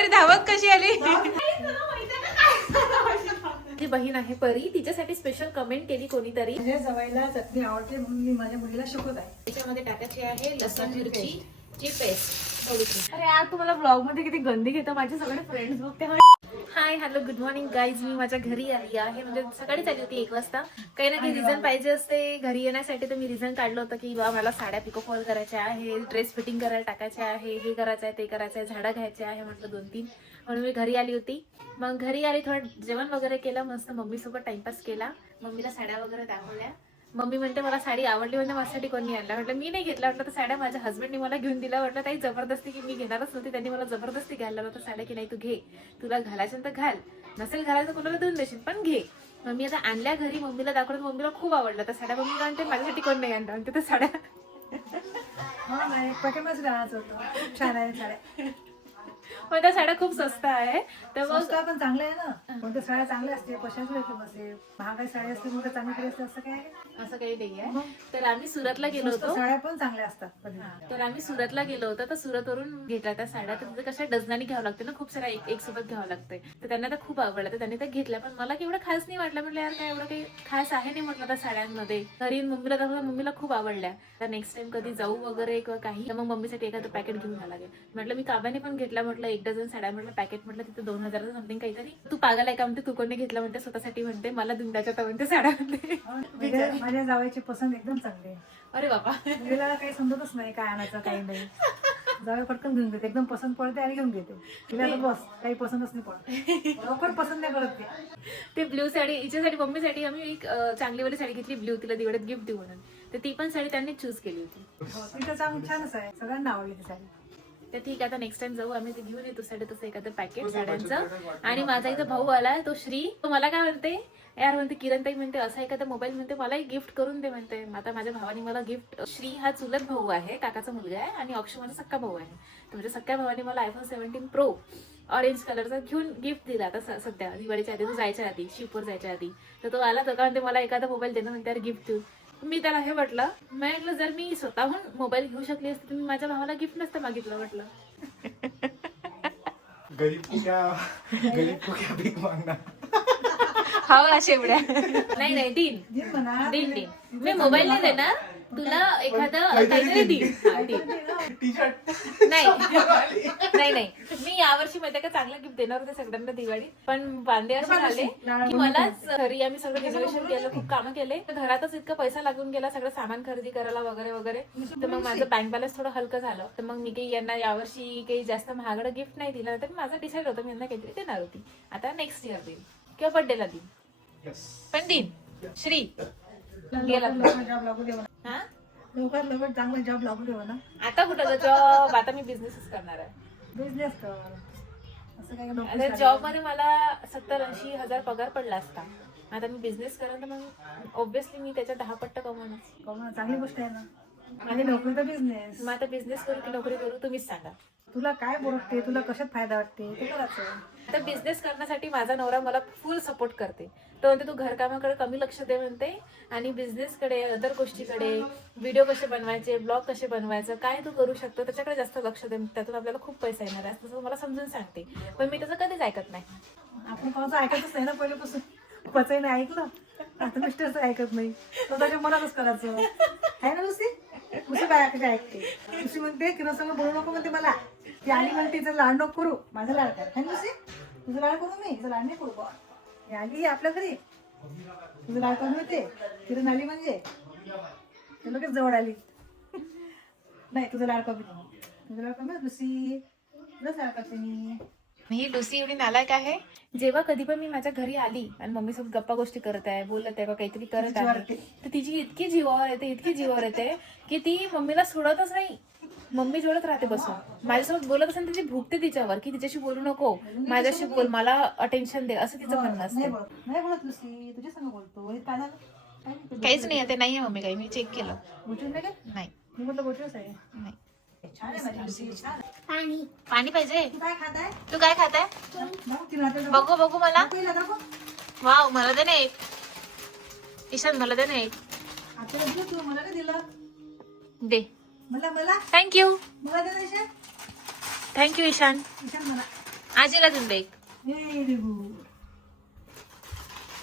बरी धावत कशी आली? ती बहीण आहे परी तिच्यासाठी स्पेशल कमेंट केली कोणीतरी. माझ्या जवायला चटणी आवडते म्हणून मी माझ्या मुलीला शिकवत आहे. त्याच्यामध्ये टाकायची आहे लसण मिरची ची पेस्ट. अरे आज तुम्हाला ब्लॉगमध्ये किती गंदी घेतो? माझे सगळे फ्रेंड्स बघते. Hi hello good morning guys मी माझ्या घरी आली आहे. म्हणजे सकाळीच आली होती एक वाजता. काही ना काही रिझन पाहिजे असते. घरी येण्यासाठी तर मी रिझन काढलं होतं की बा मला साड्या पिको फॉल करायच्या आहे. ड्रेस फिटिंग करायला टाकायचे आहे. हे करायचं आहे ते करायचं आहे झाडं घ्यायचे आहे म्हटलं दोन तीन. म्हणून मी घरी आली होती. मग घरी आली थोडं जेवण वगैरे केलं. मस्त मम्मीसोबत टाइमपास केला. मम्मीला साड्या वगैरे दाखवल्या. मम्मी म्हणते मला साडी आवडली म्हणजे माझ्यासाठी कोणी आणला? म्हटलं मी नाही घेतला म्हटलं तर साड्या माझ्या हस्बंडने मला घेऊन दिला म्हटलं ताई जबरदस्ती की मी घेणारच नव्हती. त्यांनी मला जबरदस्ती घ्यायला होतं साड्या की नाही तू घे. तुला घालायचं तर घाल. नसेल घालायचं कोणाला देऊन देशील पण घे. मम्मी आता आणल्या घरी मम्मीला दाखवलं मम्मीला खूप आवडलं. तर साड्या मम्मी म्हणते माझ्यासाठी कोण नाही आणलं म्हणते तर साड्या हा नाही पटेमच राहायचं होतं. छान आहे साड्या मग त्या साड्या खूप स्वस्त आहे. तर मग पण चांगलं आहे ना. कोणत्या साड्या चांगल्या असते कशाची फेमस आहे महागाई साडी असते मोठ्या चांगली तरी असते असं काय आहे असं काही नाही आहे. तर आम्ही सुरतला गेलो स्वस्त होतो. साड्या पण चांगल्या असतात कधी तर आम्ही सुरतला गेलो होतो. तर सुरतवरून घेतल्या त्या साड्या. तर तिथे कशा डझनानी घ्यावं लागते ना खूप साऱ्या एक एक सोबत घ्यावं लागते. तर त्यांना त्या खूप आवडल्या तर त्यांनी त्या घेतल्या. पण मला एवढं खास नाही वाटलं. म्हटलं यार काय एवढं काही खास आहे नाही म्हटलं त्या साड्यांमध्ये. घरी येऊन मम्मीला दाखवलं मम्मीला खूप आवडल्या. तर नेक्स्ट टाइम कधी जाऊ वगैरे किंवा काही तर मग मम्मीसाठी एखादं पॅकेट घेऊन घ्यावं लागेल. म्हटलं मी काब्याने पण घेतला. म्हटलं एक डझन साड्या म्हटलं पॅकेट म्हटलं तिथे दोन हजाराचं समथिंग काहीतरी. तू पागल आहे का म्हणते? तू कोणी घेतला म्हणते? स्वतःसाठी म्हणते. मला देऊन त्याच्यात म्हणते साड्या म्हणते. माझ्या जावायची पसंत एकदम चांगली. आहे अरे बाबा मुलीला काही समजतच नाही काय आणायचं काही नाही. जावे पटकन घेऊन घेते. एकदम पसंत पडते आणि घेऊन घेते. तिला तर बस काही पसंतच नाही पडत. लवकर पसंत नाही पडत ते. ब्ल्यू साडी हिच्यासाठी मम्मीसाठी आम्ही एक चांगलीवाली साडी घेतली ब्ल्यू तिला दिवाळीत गिफ्ट देऊ म्हणून. तर ती पण साडी त्यांनी चूज केली होती. हो, ती तर चांग छानच आहे. सगळ्यांना आवडली ती साडी. तर ठीक आहे आता नेक्स्ट टाइम जाऊ आम्ही ते घेऊन येतो साडी तसं एखादं पॅकेट साड्यांचं आणि माझा इथं भाऊ आला तो श्री. तो मला काय म्हणते यार म्हणते किरण ताई म्हणते असा एखादा मोबाईल म्हणते मलाही गिफ्ट करून दे म्हणते. आता माझ्या भावाने मला गिफ्ट श्री हा चुलत भाऊ आहे काकाचा मुलगा आहे आणि अक्षय माझा सक्का भाऊ आहे. तर म्हणजे सक्क्या भावाने मला आयफोन सेव्हन्टीन प्रो ऑरेंज कलरचा घेऊन गिफ्ट दिला आता सध्या. दिवाळीच्या आधी तो जायच्या आधी शिवपूर जायच्या आधी. तर तो आला तो का म्हणते मला एखादा मोबाईल देणं म्हणते गिफ्ट देऊ. मी त्याला हे म्हटलं मी म्हटलं जर मी स्वतःहून मोबाईल घेऊ शकली असते तर मी माझ्या भावाला गिफ्ट नसतं मागितलं म्हटलं. गरीब को क्या गरीब को क्या भीक मांगना हा शेवड्या. नाही नाही म्हणा दिन दिन. मी मोबाईल नाही देणार. तुला एखादं काहीतरी दिन हा, दिन टी शर्ट नाही नाही नाही. मी यावर्षी माहिती का चांगलं गिफ्ट देणार होते सगळ्यांना दिवाळी. पण बांधे असे झाले की मलाच घरी आम्ही सगळं रिझर्वेशन केलं खूप कामं केले. तर घरातच इतका पैसा लागून गेला सगळं सामान खरेदी करायला वगैरे वगैरे. तर मग माझं बँक बॅलन्स थोडं हलकं झालं. तर मग मी काही यांना यावर्षी काही जास्त महागडं गिफ्ट नाही दिलं तर माझं डिसाईड होतं मी यांना काहीतरी देणार होती. आता नेक्स्ट इयर देईन किंवा बर्थडेला देईन पण देईन श्री. लवकर हा? लवकर लवकर चांगला जॉब लागू दे म्हणा आता कुठं जॉब आता मी बिझनेसच करणार आहे. बिझनेस कर. असं काय नोकरी आता जॉबमध्ये मला सत्तर ऐंशी हजार पगार पडला असता. आता मी बिझनेस करेन तर मग ऑब्विसली मी त्याच्या दहा पट्ट कमवणार. कमवणं चांगली गोष्ट आहे ना. आणि नोकरी तर बिझनेस मग आता बिझनेस करू की नोकरी करू तुम्हीच सांगा. तुला काय बोलते तुला कशात फायदा वाटते? ते करायचं. तर बिझनेस करण्यासाठी माझा नवरा मला फुल सपोर्ट करते. तर म्हणते तू घरकामाकडे कमी लक्ष दे म्हणते. आणि बिझनेसकडे अदर गोष्टीकडे व्हिडिओ कसे बनवायचे ब्लॉग कसे बनवायचं काय तू करू शकतो त्याच्याकडे जास्त लक्ष दे. त्यातून आपल्याला खूप पैसा येणार आहे. तसं मला समजून सांगते. पण मी त्याचं कधीच ऐकत नाही. आपण कोणाचं ऐकतच नाही ना पहिल्यापासून? पचही ऐकलं? आता मिस्टरच ऐकत नाही. स्वतःच्या मनातच करायचं. आहे ना नुसती? काय ऐकते? ऐकते म्हणते की नसं बोलू नको म्हणते मला. ती आली म्हणते तिचं लाड नको करू. माझं लाड कर. नुसती? तुझं लाड करू मी तुझं लाड नाही करू बा ही आली आपल्या घरी. तुझं लाड करून होते तिथून आली म्हणजे. ती लगेच जवळ आली. नाही तुझं लाड कमी. तुझं लाड कमी नुसती तुझंच लाड करते मी. ही लुसी एवढी नालायक आहे. जेव्हा कधी पण मी माझ्या घरी आली आणि मम्मी सोबत गप्पा गोष्टी करत आहे बोलत आहे का काहीतरी करत आहे तर तिची इतकी जीवावर येते इतकी जीवावर येते की ती मम्मीला सोडतच नाही. मम्मी जोडत राहते बसून. माझ्यासोबत बोलत असेल तिची भुकते तिच्यावर की तिच्याशी बोलू नको. माझ्याशी बोल मला अटेन्शन दे असं तिचं म्हणणं नाही असतं नाही बोलत नुसती तुझ्या संग बोलतो. काय झालं? नाही. काहीच नाही ते नाही आहे मम्मी काही मी चेक केलं. नाही नाही. मी म्हटलं आहे. नाही. पाणी. पाहिजे? तू काय खात आहे. बघू बघू मला. वाव मला दे ना एक. ईशान मला दे ना एक. दे. मला मला? थँक्यू मला दे ना ईशान थँक्यू ईशान ईशान मला. आजीला दे एक.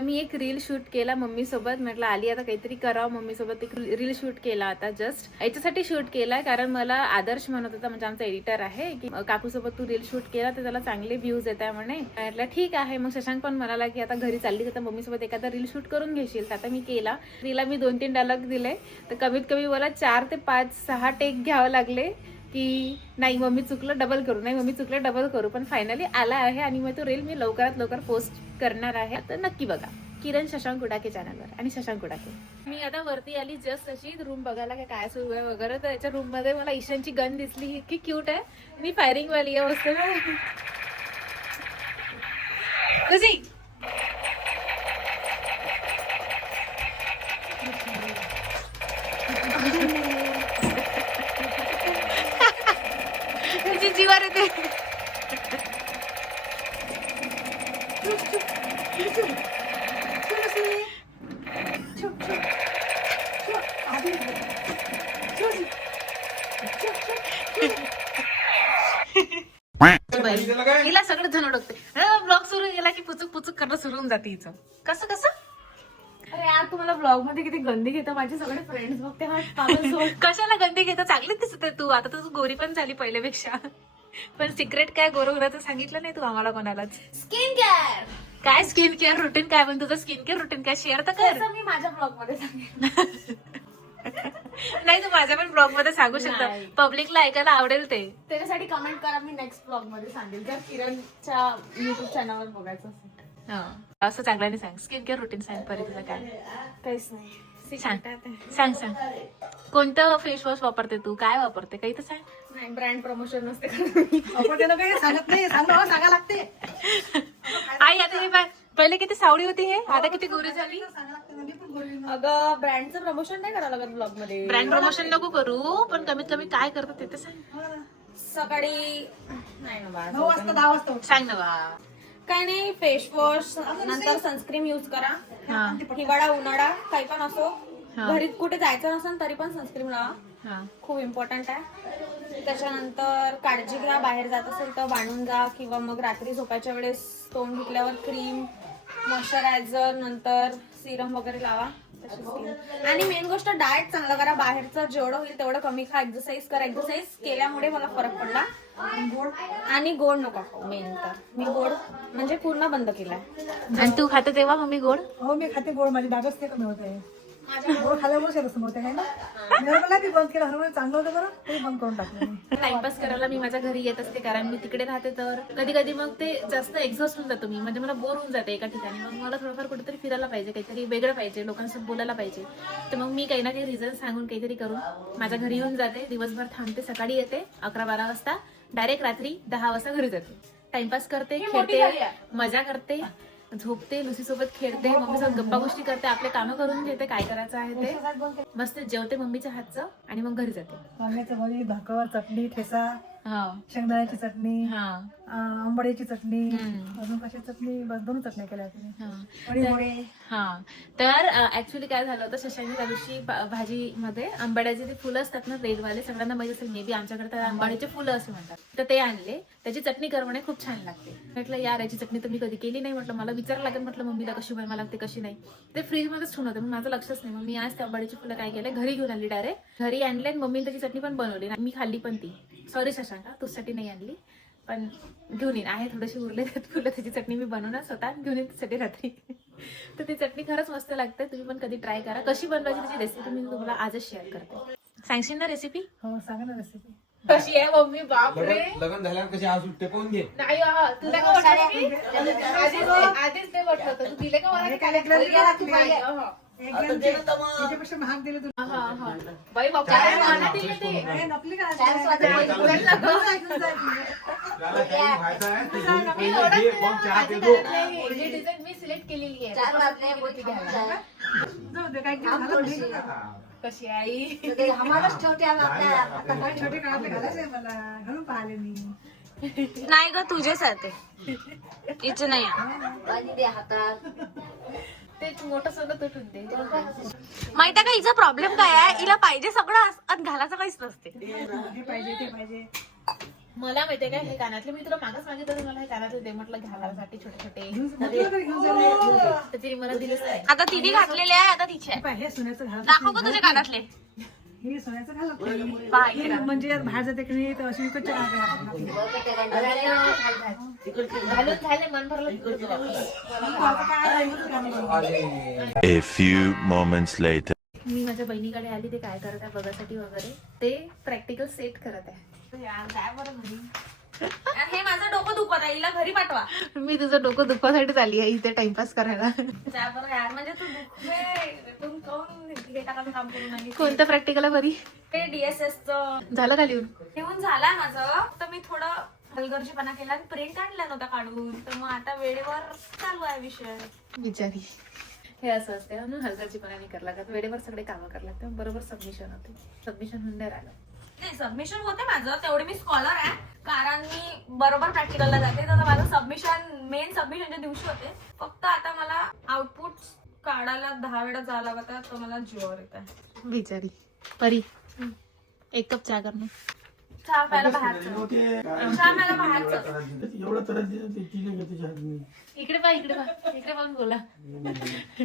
मी एक रील शूट केला मम्मी सोबत म्हटलं आली आता काहीतरी करावं मम्मी सोबत एक रील शूट केला आता जस्ट याच्यासाठी शूट केला कारण मला आदर्श म्हणत होता म्हणजे आमचा एडिटर आहे की काकू सोबत तू रील शूट केला तर त्याला चांगले व्ह्यूज येत आहे म्हणे. म्हटलं ठीक आहे. मग शशांक पण म्हणाला की आता घरी चालली तर मम्मी सोबत एखादा रील शूट करून घेशील. तर आता मी केला. रीला मी दोन तीन डायलॉग दिले. तर कमीत कमी मला चार ते पाच सहा टेक घ्यावं लागले. की नाही मम्मी चुकलं डबल करू. नाही मम्मी चुकलं डबल करू. पण फायनली आला आहे आणि मग तो रील मी लवकरात लवकर पोस्ट करणार आहे. तर नक्की बघा. किरण शशांक गुडाके चॅनलवर आणि शशांक गुडाके मी आता वरती आली जस्ट अशी रूम बघायला काय काय सुरू आहे वगैरे. तर याच्या रूममध्ये मला ईशानची गन दिसली. ही इतकी क्यूट आहे. मी फायरिंग वाली आहे मस्त तुझी तुझी जीवार येते. हिला सगळं जण ओळखते ब्लॉग सुरू केला की पुचुक पुचुक करणं सुरू होऊन जाते हिचं. कसं कसं? अरे यार तुम्हाला ब्लॉगमध्ये किती गंदी घेतं माझे सगळे फ्रेंड्स बघते हा कशाला गंदी घेता? चांगली दिसत आहे तू. आता तू गोरी पण झाली पहिल्यापेक्षा. पण सिक्रेट काय गोरगुराचं सांगितलं नाही तू आम्हाला कोणालाच? स्किन केअर काय स्किन केअर रुटीन काय? पण तुझं स्किन केअर रुटीन काय? शेअर तर कर. मी माझ्या ब्लॉगमध्ये नाही तू माझ्या पण ब्लॉगमध्ये सांगू शकता. नाही. पब्लिकला ऐकायला आवडेल ते. त्याच्यासाठी कमेंट करा मी नेक्स्ट ब्लॉगमध्ये सांगेल जर किरणच्या युट्यूब चॅनलवर बघायचं असेल हा. असं चांगल्याने सांग. स्किन केअर रुटीन सांग परी तुझं काय. काहीच नाही. सांग. सांग सांग. कोणतं फेस वॉश वापरते तू? काय वापरते? काही तर सांग. नाही ब्रँड प्रमोशन नसते आपण त्याला काही सांगत नाही. सांग सांगा लागते. आई आता हे पहिले किती सावळी होती हे? आता किती गोरी झाली? अगं ब्रँडचं प्रमोशन नाही करावं लागत ब्लॉगमध्ये ब्रँड प्रमोशन नको करू पण कमीत कमी काय करतो ते तर सांग. सकाळी नाही ना बाळा. नऊ वाजता दहा वाजता सांग ना बा. काय नाही फेस वॉश नंतर सनस्क्रीन युज करा. हा. हिवाळा उन्हाळा काही पण असो. हा. घरी कुठे जायचं नसेल तरी पण सनस्क्रीन लावा. हा. खूप इम्पॉर्टंट आहे. त्याच्यानंतर काळजी घ्या बाहेर जात असेल तर बांधून जा किंवा मग रात्री झोपायच्या वेळेस तोंड धुतल्यावर क्रीम मॉइश्चरायझर नंतर सिरम वगैरे लावा. आणि मेन गोष्ट डाएट चांगला करा. बाहेरचं जेवढं होईल तेवढं कमी खा. एक्सरसाइज करा. एक्सरसाइज केल्यामुळे मला फरक पडला. आणि गोड नको. खाऊ मेन तर. मी गोड म्हणजे पूर्ण बंद केलाय. आणि तू खाते तेव्हा मम्मी गोड? हो मी खाते गोड. माझी डागच ते कमी होत आहे गोड खाल्यामुळे शेत समोर ते काय ना मी मला बी बंद केलं. हरवलं चांगलं होतं बरं. ते बंद करून टाकलं मी. टाइमपास करायला मी माझ्या घरी येत असते कारण मी तिकडे राहते तर कधी कधी मग ते जास्त एक्झॉस्ट होऊन जातो मी. म्हणजे मला बोर होऊन जाते एका ठिकाणी. मग मला थोडंफार कुठेतरी फिरायला पाहिजे काहीतरी वेगळं पाहिजे लोकांसोबत बोलायला पाहिजे. तर मग मी काही ना काही रिझन सांगून काहीतरी करून माझ्या घरी येऊन जाते. दिवसभर थांबते सकाळी येते अकरा बारा वाजता. डायरेक्ट रात्री दहा वाजता घरी जाते. टाइमपास करते खेळते मजा करते. झोपते लुसी सोबत खेळते मम्मी सोबत गप्पा गोष्टी करते आपले कामं करून घेते काय करायचं आहे ते. मस्त जेवते मम्मीच्या हातचं आणि मग घरी जाते. वांग्याचं भरीत भाकर चटणी ठेसा हा. शेंगदाण्याची चटणी हा. आंबाड्याची चटणी. अजून कशी चटणी बस दोन चटण्या केल्या हा. तर ऍक्च्युली काय झालं होतं शशांनी त्या दिवशी भाजीमध्ये आंबाड्याचे ते फुलं असतात ना रेलवाले सगळ्यांना माहिती असेल मे बी आमच्याकडे तर आंबाडीचे फुलं असे म्हणतात. तर ते आणले. त्याची चटणी कर म्हणे खूप छान लागते. म्हटलं यार याची चटणी तर मी कधी केली नाही. म्हटलं मला विचार लागेल. म्हटलं मम्मीला कशी बनवा लागते कशी नाही? ते फ्रीजमध्येच ठेवून होते. मग माझं लक्षच नाही. मग मी आज त्या आंबाडीची फुलं काय केले? घरी घेऊन आली डायरेक्ट. घरी आणले आणि मम्मीने त्याची चटणी पण बनवली. मी खाल्ली पण ती. सॉरी शशांका तुझ्यासाठी नाही आणली. पण घेऊन येईन. आहे थोडेसे उरले त्यात फुलं त्याची चटणी मी बनवणार स्वतः घेऊन येईन त्यासाठी रात्री. तर ती चटणी खरंच मस्त लागते. तुम्ही पण कधी ट्राय करा. कशी बनवायची त्याची रेसिपी मी तुम्हाला आजच शेअर करते. सांगशील ना रेसिपी हो सांगा ना रेसिपी कशी आहे मम्मी? बापरे. लग्न लग्न झाल्यावर कशी आज सुट्टे पाहून घे नाही हा, तुला का वाटलं? आधीच ते- आधीच ते वाटलं होतं. तू दिले का मला? दिला नाही, पाहिजे. हा. एक ग्रॅम ते- त्याच्यापेक्षा महाग दिले तुला हा, हा. बाई बापा काय मला दिले ते? हे नकली का? नाही, बोलायला नको. त्याला काही व्हायचं आहे? ते घेऊन मी पहिले ओळखते घे, ना, मग चहा माझी पितो. घरातली ही- ही डिझाईन मी सिलेक्ट केलेली आहे. जाऊ दे, काय केलं झालं नाही. का? हा. कशी आहे आई काय छोटे काढले घालायचे मला घालून पाहिले मी. नाही ग तुझेच आहे ते हिचे नाही. ते मोठं सोनं तुटून दे माहिती का हिचा प्रॉब्लेम काय आहे? हिला पाहिजे सगळं आणि घालायचं काहीच नसते. हे पाहिजे ते पाहिजे. मला माहितीये का हे कानातले मी तुला मागच मागितलं मला हे कानातले दे म्हटलं घालायसाठी छोटे छोटे. मला नाही. आता तिने घातलेले आहे आता तिचे. हे दाखव का तुझे कानातले. हे सोन्याचं घालत नाही. पहा इकडे. हे म्हणजे बाहेर जाते की नाही तर अशी विकतच्या कानातले घालतात. घालून झाले मन भरलं आता काय आहे, इकतच घालतात. A few moments later. मी माझ्या बहिणीकडे आली ते काय करत आहे बघासाठी वगैरे ते प्रॅक्टिकल सेट करत आहे यार, काय बरं घरी हे माझं डोकं दुखत आहे. हिला घरी पाठवा. मी तुझं डोकं दुखवासाठीच आली आहे. इथे टाइमपास करायला. काय बरं यार. म्हणजे तू दुखते तू काऊन हे टाकायचं काम करून नाही कोणतं प्रॅक्टिकल आहे बरी? ते डीएसएस च. झालं का लिहून? घेऊन झालाय माझं. तर मी थोडं हलगर्जीपणा केला आणि प्रिंट आणला नव्हता काढून. तर मग आता वेळेवर चालू आहे विषय. बिचारी. हे असं असते म्हणून हलगर्जीपणा नाही करायला लागत. वेळेवर सगळे कामं करायला लागतात. बरोबर सबमिशन होते. सबमिशन होऊन नाही राहिलं. नाही सबमिशन होते माझं. तेवढे मी स्कॉलर आहे. कारण मी बरोबर प्रॅक्टिकलला जाते. तर माझं सबमिशन मेन सबमिशनच्या दिवशी होते फक्त आता मला आउटपुट काढायला दहा वेळा जावं लागत आहे तर मला जीवावर येत आहे. बिचारी. परी. एक कप चहा करणार चहा प्यायला बाहेरचं. चहा प्यायला बाहेरचं. एवढं त्रास दिला ते तिने घेतली चहा. इकडे पा इकडे पा इकडे पाहून बोला.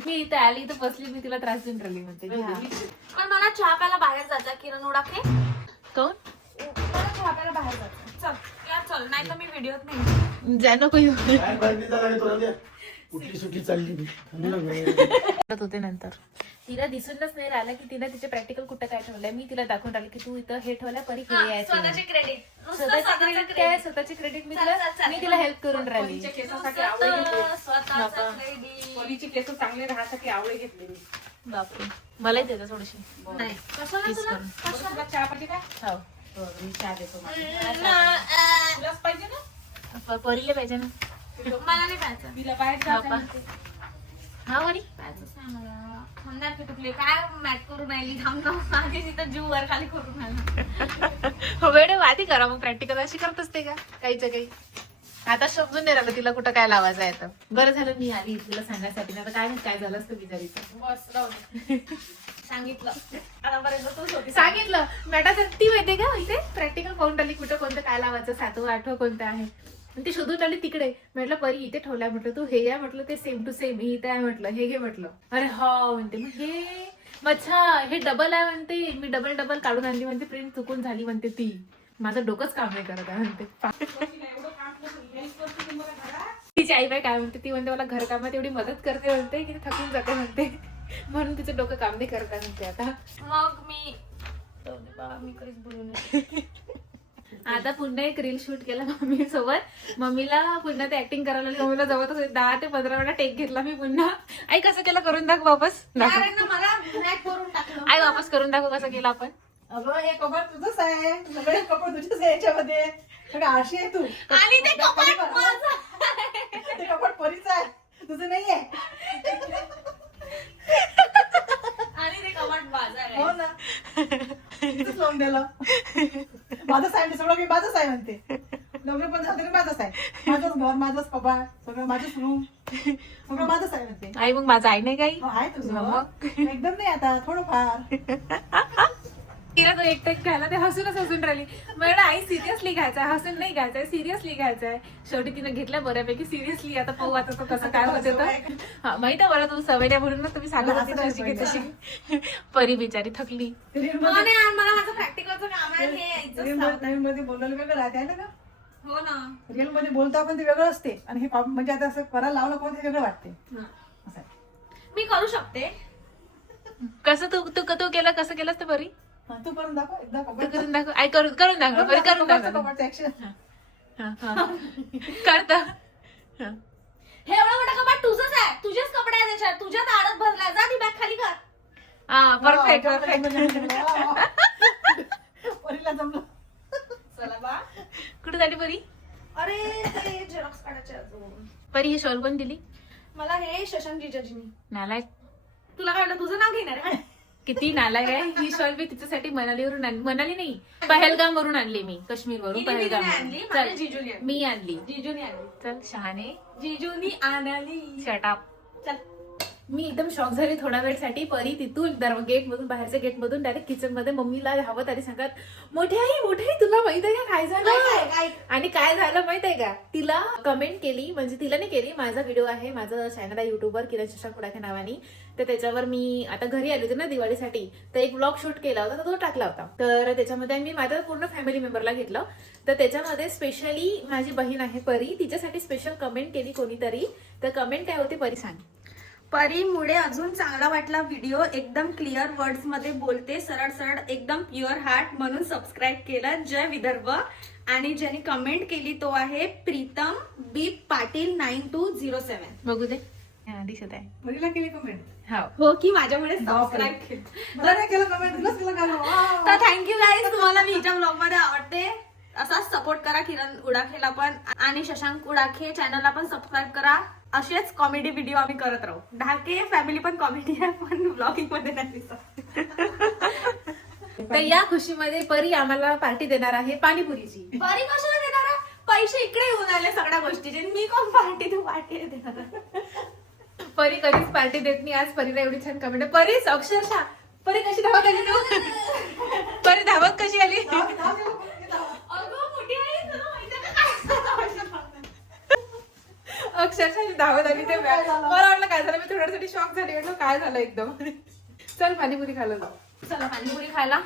मी इथे आली इथं बसली मी तुला त्रास देऊन राहिली म्हणते. घ्या. पण मला चहा प्यायला बाहेर जायचं किरण उडाखे कोण? मला चहा प्यायला बाहेर जायचं चल यार चल नाही तर मी व्हिडिओत नाही. जा नको येऊ. काय गर्दी झाला तुला ते? कुठली सुट्टी चालली ती. थांबलं घरी. करत होते नंतर. तिला दिसूनच नाही राहिलं की तिला तिचे प्रॅक्टिकल कुठं काय ठेवलंय. मी तिला दाखवून राहिली की तू इथं हे ठेवलंय परी हे आहे ते. स्वतःचे क्रेडिट स्वतःची क्रेडिट काय? स्वतःची क्रेडिट मी तिला मी तिला हेल्प करून राहिली. स्वतःचं क्रेडिट पोलीचे केस चांगले राहण्यासाठी आवळे घेतले मी. बापरे. मलाही देते थोडीशी. नाही. तुला तुला चहा पाहिजे का? हो. हो, मी चहा देतो मला. तुलाच पाहिजे ना प- पाहिजे ना मला नाही पाहायचं तिला बाहेर जायचं बापा. म्हणते. हा परी पाहायचंच नाही मला थांबणार की काय मॅट करून राहिली थांब माझी तिथं जीव वर खाली करून राहिला वेळ आधी करा मग प्रॅक्टिकल अशी करत असते का काहीच काही आता समजून नाही राहिलं तिला कुठं काय लावायचं आहे तर बरं झालं मी आली तुला सांगायसाठी ना तर काय काय झालं असतं बिचारीचं बस राहू दे. सांगितलं. आतापर्यंत तूच होती सांगितलं. मॅडम ती माहितीये का? इथे प्रॅक्टिकल पाहून आली कुठं कोणतं काय लावायचं सातवं आठवं कोणतं आहे? आणि ती शोधून आली तिकडे. म्हटलं परी इथे ठेवलाय म्हटलं तू. हे या म्हटलं ते सेम टू सेम इथे आहे म्हटलं हे घे म्हटलं. अरे हो म्हणते. मग हे मच्छा हे डबल आहे म्हणते. मी डबल डबल काढून आणली म्हणते. प्रिंट चुकून झाली म्हणते ती. माझं डोकंच काम नाही करत आहे म्हणते. तिची आई बाई काय म्हणते? ती म्हणते मला घरकामात एवढी मदत करते म्हणते की थकून जाते म्हणते. म्हणून तिचं डोकं काम नाही करत आहे म्हणते आता. मग मी जाऊ दे बाबा, मी बोलू आता पुन्हा एक रील शूट केला मम्मी सोबत मम्मीला पुन्हा ते ऍक्टिंग करायला लागली. मम्मीला जवळ दहा ते पंधरा वेळा टेक घेतला मी पुन्हा. आई कसं केलं? करून दाखव वापस. दाखव. कारण ना मला करून टाकलं. आई वापस करून दाखव कसं केलं आपण. अगं हे कपाट तुझंच आहे. सगळे कपाट तुझेच आहे याच्यामध्ये. सगळं आळशी आहे तू. आणि ते कपाट माझं. ते कपाट परीच आहे. तुझं नाहीये. कपाट माझं आहे. हो ना. तुझंच लावून दिलं. माझंच आहे सगळं काही माझंच आहे म्हणते. लग्न पण झालं तरी माझंच आहे. माझंच घर माझंच कपाट सगळं माझंच रूम सगळं माझंच आहे म्हणते. आई मग माझं आई नाही काही? हो, आहे तुझं. एकदम नाही आता थोडंफार. तिला तो एक टेक घ्यायला ते हसूनच हसून राहिली. म्हणलं आई सिरियसली घ्यायचं हसून नाही घ्यायचंय? सिरियसली घ्यायचंय? शेवटी तिने घेतलं बऱ्यापैकी. सिरियसली आता पाहू आता तो कसं काय होते तर. हा माहिती आहे बरं तू सवय नाही म्हणून ना तुम्ही सांगत होती की तशी. परी बिचारी थकली. मला आणि मला माझं प्रॅक्टिकलचं काम आहे हे मध्ये बोलायला वेगळं राहते ना हो ना. रिअलमध्ये बोलतो आपण ते वेगळं असते. आणि हे म्हणजे आता असं करायला लावलं कोण ते वेगळं वाटते. मी करू शकते. कसं तू तू तू केलं कसं केलंस ते हा, तू करून दाखव एकदा तू करून दाखव. आई करून करून दाखव परी करून दाखव. कपाटचं ऍक्शन हा, हा. करता. हा. हे एवढं मोठं कपाट तुझंच आहे. तुझेच कपडे आहे त्याच्यात तुझ्यात आडत भरलाय. जा ती बॅग खाली कर. हा परफेक्ट परफेक्ट परीला जमलं. चला बा. कुठे झाली परी? अरे ते झेरॉक्स काढायचे अजून. परी ही शॉल कोण दिली? मला हे शशांक जिजाजीनी. नालायक. तुला काय वाटलं तुझं नाव घेणार आहे? किती नालायक आहे. ही शॉल मी तिच्यासाठी मनालीवरून आणली मनाली नाही पहलगाम वरून आणली मी काश्मीर वरून पहलगाम आणली? माझ्या चल जिजूनी आणली. मी आणली. जिजूनी आणली. चल शहाणे. जिजूनी आणली. शटाप चल. मी एकदम शॉक झाली थोड्या वेळसाठी. परी तिथून गेट मधून बाहेरच्या गेट मधून डायरेक्ट किचनमध्ये मम्मीला धावत आली सांगत मोठी आई मोठी आई तुला माहीत आहे का काय झालं? आणि काय झालं माहीत आहे का? तिला कमेंट केली म्हणजे तिला नाही केली माझा व्हिडिओ आहे माझं चॅनल आहे युट्यूबर किरण शशांक कुडाखे नावाने. तर त्याच्यावर मी आता घरी आली होती ना दिवाळीसाठी तर एक ब्लॉग शूट केला होता तर तो टाकला होता. तर त्याच्यामध्ये मी माझ्या पूर्ण फॅमिली मेंबरला घेतलं. तर त्याच्यामध्ये स्पेशली माझी बहीण आहे परी तिच्यासाठी स्पेशल कमेंट केली कोणीतरी. तर कमेंट काय होती परी सांग. परीमुळे अजून चांगला वाटला व्हिडिओ एकदम क्लिअर वर्ड्समध्ये बोलते सरळ सरळ एकदम प्युअर हार्ट म्हणून सबस्क्राईब केलं. जय विदर्भ. आणि ज्यांनी कमेंट केली तो आहे Pritam B Patil nine two zero seven बघू दे. दिसत आहे. मुलीला केली कमेंट हा. हो की माझ्यामुळे सबस्क्राईब केलं. मला नाही केलं कमेंट तुलाच केलं का वा. तर थँक्यू गाईज तुम्हाला मी हिच्या ब्लॉगमध्ये आवडते. असाच सपोर्ट करा किरण उडाखेला पण आणि शशांक उडाखे चॅनलला पण सबस्क्राईब करा. असेच कॉमेडी व्हिडिओ आम्ही करत राहू. ढाके फॅमिली पण कॉमेडी आहे पण ब्लॉगिंगमध्ये नाही दिसत. तर या खुशीमध्ये परी आम्हाला पार्टी देणार आहे पाणीपुरीची. परी कशाला देणार आहे? पैसे इकडे येऊन आले सगळ्या गोष्टीचे. मी कोण पार्टी तू पार्टी देणार. परी कधीच पार्टी देत नाही आज परीला एवढी छान कमेंट परीच अक्षरशः. परी कशी धावत आली तू? परी धावत कशी आली? अक्षरशः धावत आली ते मला वाटलं काय झालं मी थोड्यासाठी शॉक झाली. म्हटलं काय झालं एकदम? चल पाणीपुरी खायला जाऊ. चला पाणीपुरी खायला.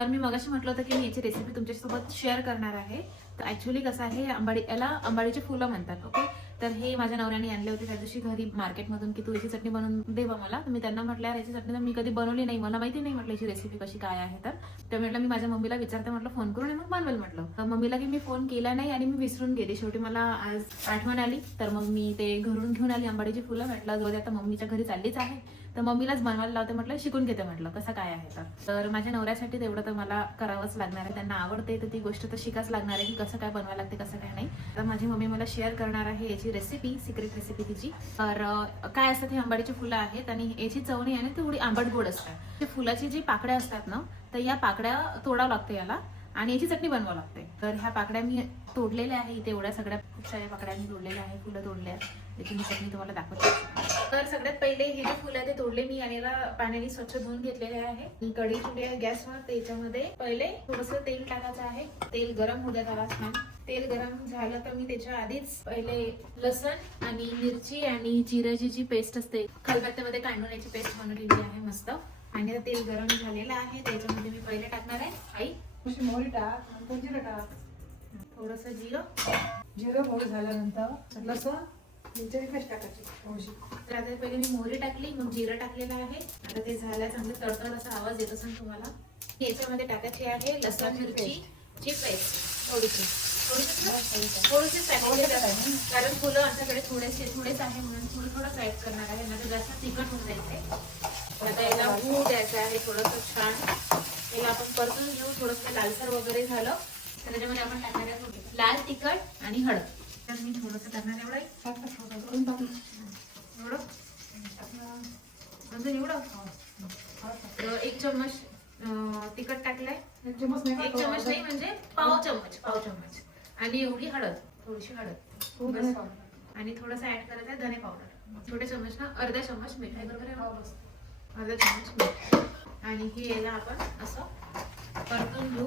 तर मी मगाशी म्हटलं होतं की मी याची रेसिपी तुमच्यासोबत शेअर करणार आहे. तर ऍक्च्युली कसं आहे अंबाडी याला अंबाडीची फुलं म्हणतात ओके तर हे माझ्या नवऱ्याने आणले होते. त्या दिवशी घरी मार्केटमधून की तू याची चटणी बनवून दे बा मला. मी त्यांना म्हटलं "यार, याची चटणी तर मी कधी बनवली नाही. मला माहिती नाही म्हटलं याची रेसिपी कशी काय आहे तर. तर म्हटलं मी माझ्या मम्मीला विचारते. म्हटलं फोन करून मग बनवेल म्हटलं. तर मम्मीला की मी फोन केला नाही आणि मी विसरून गेली. शेवटी मला आज आठवण आली. तर मग मी ते घरून घेऊन आली अंबाडीची फुलं. म्हटलं जाऊ आता मम्मीच्या घरी चाललीच आहे. तर मम्मीलाच बनवायला लावते म्हटलं शिकून घेते म्हटलं कसं काय आहे तर. तर माझ्या नवऱ्यासाठी तेवढं तर मला करावंच लागणार आहे. त्यांना आवडते तर ती गोष्ट तर शिकाच लागणार आहे की कसं काय बनवायला लागते कसं काय नाही. तर माझी मम्मी मला शेअर करणार आहे याची रेसिपी सिक्रेट रेसिपी तिची. तर काय असतात हे आंबाडीची फुलं आहेत आणि याची चवणी आहे ना तेवढी आंबट गोड असतात ते फुलाची जी पाकड्या असतात ना तर या पाकड्या तोडावं लागते याला आणि याची चटणी बनवावं लागते. तर ह्या पाकड्या मी तोडलेल्या आहे इथे एवढ्या सगळ्या खूप साऱ्या पाकड्या मी तोडलेल्या आहे फुलं तोडल्या आहेत. त्याची मी चटणी तुम्हाला दाखवते. तर सगळ्यात पहिले हे जे फुलं आहे ते तोडले मी आणि पाण्याने स्वच्छ धुवून घेतलेले आहे. कढी कढई ठेवली आहे गॅसवर त्याच्यामध्ये पहिले थोडस तेल टाकायचं आहे. तेल गरम होत्या त्याला छान. तेल गरम झालं तर मी त्याच्या आधीच पहिले लसण आणि मिरची आणि जिऱ्याची जी पेस्ट असते खलबत्त्यामध्ये कांडून पेस्ट बनवलेली आहे मस्त. आणि आता तेल गरम झालेलं आहे. त्याच्यामध्ये मी पहिले टाकणार आहे. आई थोडीशी मोहरी टाक. नंतर जिरं टाक? थोडस जिरं. जिरं मोहरी झाल्यानंतर लसण तर आता पहिले मी मोहरी टाकली मग जिरं टाकलेलं आहे. आता ते झालं चांगलं तडतड असा आवाज येत असेल तुम्हाला. याच्यामध्ये टाकायची आहे लसूण मिरची ची पेस्ट थोडीशी. थोडीशी थोडीशी टाकायची आहे. कारण फुलं आमच्याकडे थोडेसे थोडेच आहे म्हणून थोडं थोडं ऍड करणार आहे. नाही जास्त तिखट होऊन जायचे आता याला होऊ द्यायचं आहे थोडंसं छान. याला आपण परतून घेऊ. थोडंसं लालसर वगैरे झालं. तर त्याच्यामध्ये आपण टाकणार आहे लाल तिखट आणि हळद. तर मी थोडंसं आहे. एवढं. एवढं? अजून एवढं? एक चम्मच तिखट टाकलंय. एक चम्मच नाही म्हणजे पाव चम्मच पाव चम्मच. आणि एवढी हळद थोडीशी हळद. पावडर. आणि थोडंसं ऍड करायचं आहे धने पावडर छोटे चम्मच ना अर्धा चम्मच मीठ. आहे बरोबर? हो. अर्धा चम्मच मीठ. आणि हे याला आपण असं परतून घेऊ.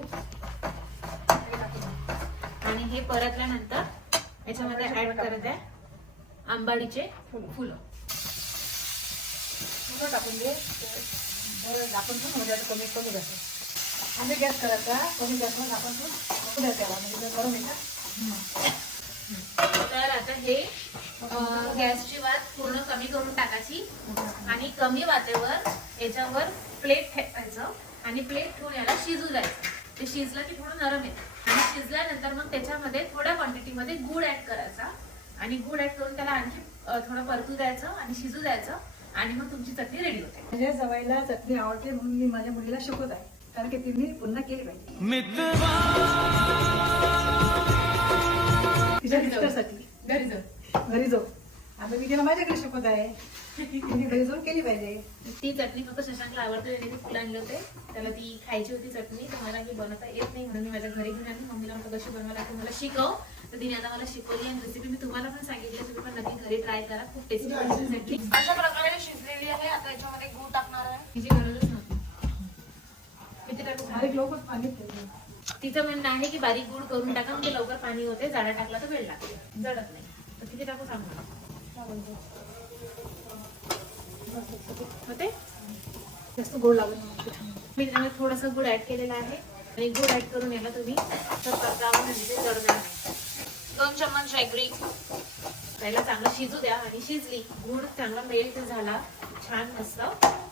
आणि हे परतल्यानंतर याच्यामध्ये ऍड करत. आहे आंबाडीचे फुलं. थोडं टाकून दे. झाकण ठेवून म्हणजे आता कमी कमी जातं आम्ही गॅस करायचा कमी गॅसवर झाकण ठेवून करू द्या त्याला म्हणजे गरम का? तर आता हे गॅसची वात पूर्ण कमी करून टाकायची आणि कमी वातेवर याच्यावर प्लेट ठेवायचं आणि प्लेट ठेवून याला शिजू द्यायचं. ते शिजलं की थोडं नरम येतं. आणि शिजल्यानंतर मग त्याच्यामध्ये थोड्या क्वांटिटीमध्ये गुळ ऍड करायचा. आणि गुळ ऍड करून त्याला आणखी थोडं परतू द्यायचं आणि शिजू द्यायचं. आणि मग तुमची चटणी रेडी होते. माझ्या जवाईला चटणी आवडते म्हणून मी माझ्या मुलीला शिकवत आहे. कारण की तिने पुन्हा केली पाहिजे. तिच्या मिस्टरसाठी घरी जाऊ. घरी जाऊ. आता मी तिला माझ्याकडे शिकवत आहे. जाऊन केली पाहिजे. ती चटणी फक्त शशांकला आवडते त्याने ते फुलं आणले होते. त्याला ती खायची होती चटणी तर मला ही बनवता येत नाही म्हणून मी माझ्या घरी घेऊन आली. मम्मीला म्हटलं कशी बनवायला लागते मला शिकव. तर तिने आता मला शिकवली आणि रेसिपी मी तुम्हाला पण सांगितली तुम्ही पण नक्की घरी ट्राय करा. खूप टेस्टी चटणी अशा प्रकारे शिजलेली आहे. आता याच्यामध्ये गूळ टाकणार आहे. तिची गरजच नव्हती. तिचं म्हणणं आहे की बारीक गुळ करून टाका म्हणजे लवकर पाणी होते जाडा टाकला तर वेळ लागते. जडत नाही. तर किती टाकू सांगू होते? जास्त गोड लागत नाही. मी त्यामध्ये थोडासा गुळ ऍड केलेला आहे. आणि गुळ ऍड करून याला तुम्ही म्हणजे दोन चम्मच जॅगरी पहिला चांगलं शिजू द्या आणि शिजली गुळ चांगला मेल्ट झाला छान मस्त.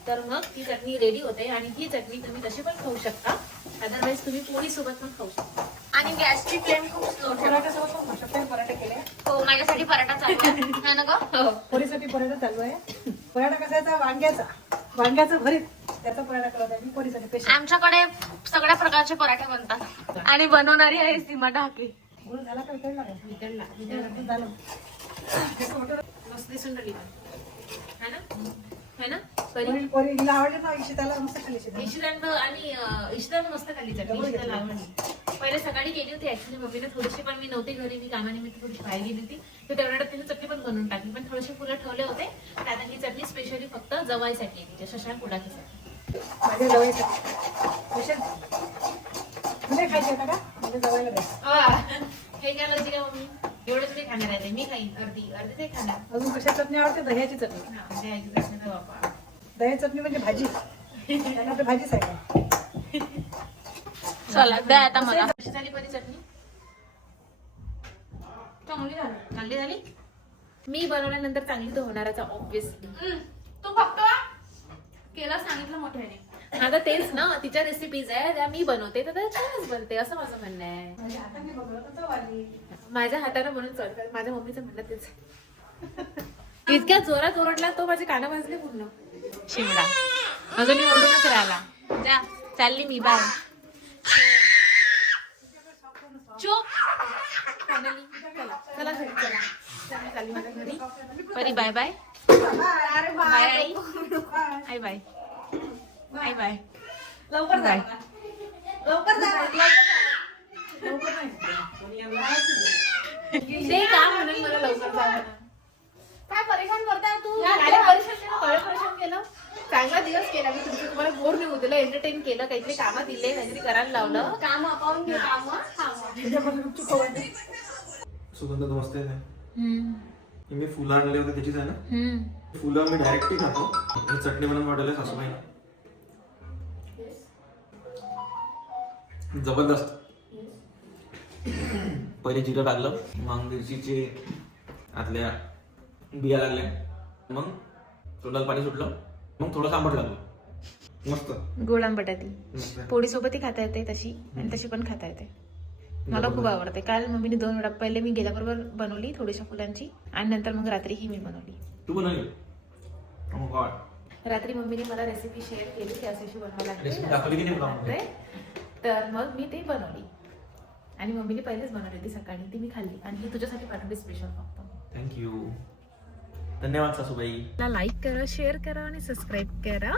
तर मग ती चटणी रेडी होते आणि ही चटणी तुम्ही तशी पण खाऊ शकता. अदरवाईज तुम्ही पोळी सोबत पण खाऊ शकता. आणि गॅसची फ्लेम खूप स्लो ठेवा. पराठे केले. हो माझ्यासाठी पराठा चालू आहे. है ना पोळीसाठी पराठा चालू आहे. पराठा कसा याचा वांग्याचा. वांग्याचं भरीत. त्याचा पराठा करत आहे. मी पोळीसाठी स्पेशल आमच्याकडे सगळ्या प्रकारचे पराठे बनतात. आणि बनवणारी आहे सीमा ढाके. गुळ झाला का वितळला? का? वितळला. झालं. मस्त दिसून राहिली. है है ना? परी पोळी पोळी हिला आवडली ना इशिताला मस्त खाली शिजली. इशितान आणि अं, मस्त खाल्ली चटणी. आवडली पहिले सकाळी केली होती ऍक्च्युली मम्मीने थोडीशी पण मी नव्हती घरी मी कामानिमित्त थोडीशी बाहेर गेली होती. तर तेवढ्या तिने चटणी पण बनवून टाकली. पण थोडेसे फुलं ठेवले होते. तर आता ही चटणी स्पेशली फक्त जवायसाठी आहे तिच्या शशांक उडाकीसाठी. माझ्या तुला खायची आता का? म्हणजे जवळला हे. काय लॉजिक आहे मम्मी? खाणार आहे. मी खाईन. अर्धी अर्धी ते खाणार. अजून कशा चटणी. आवडते दह्याची चटणी हा, बापा. दह्याची चटणी म्हणजे भाजी. त्यांना तर भाजीच आहे का चला द्या आता मला. कशी झाली परी चटणी? चांगली झाली. चांगली झाली? मी बनवल्यानंतर चांगली तर होणारच ऑब्विसली तू फक्त केला सांगितलं मोठ्याने. आता तेच ना तिच्या रेसिपीज आहे त्या मी बनवते तर त्या छानच बनते असं माझं म्हणणं आहे. म्हणजे आता मी माझ्या हाताने बनवून चढतात माझ्या मम्मीचं म्हणणं तेच इतक्या जोरात ओरडला तो माझे कानं वाजले पूर्ण. शिमला. अजून मी ओरडूनच राहिला. जा चालली मी बाय चुप फायनली चला चला घरी चला. चला, चालली माझ्या घरी. परी बाय बाय बाय आई. आई बाय बाय लवकर बाय. ते का म्हणून मला लवकर. काय परेशान करताय तू? परेशान? केलं. चांगला दिवस केला. मी तुमचं तुम्हाला बोर नाही होत एंटरटेन केलं. काहीतरी कामं दिले काहीतरी करायला लावलं. काम आपण घेऊ काम काम. सुगंध तर मस्त आहे. हे मी फुलं आणले होते त्याचीच आहे ना? फुलं मी डायरेक्टली खातो. चटणी बनवून वाटलं सासूबाई जबरदस्त. पहिले जिरं टाकलं मग मिरचीचे आतल्या बिया लागल्या मग तोंडाला पाणी सुटलं मग थोडं आंबट लागलं मस्त. गोड बटाटी मस्त. आहे. पोळी सोबतही खाता येते तशी आणि तशी पण खाता येते. मला खूप आवडते. काल मम्मीने दोन वेळा पहिले मी गेल्याबरोबर बनवली थोड्याशा फुलांची आणि नंतर मग रात्री ही मी बनवली. तू बनवली? Oh. रात्री मम्मीने मला रेसिपी शेअर केली की अशी बनवायला? लागते. तर मग मी ते बनवली. आणि मम्मीने पहिलेच बनवली होती सकाळी. ती मी खाल्ली. आणि ही तुझ्यासाठी पाठवली स्पेशल फक्त. थँक्यू धन्यवाद सासूबाई. लाईक करा शेअर करा आणि सबस्क्राईब करा.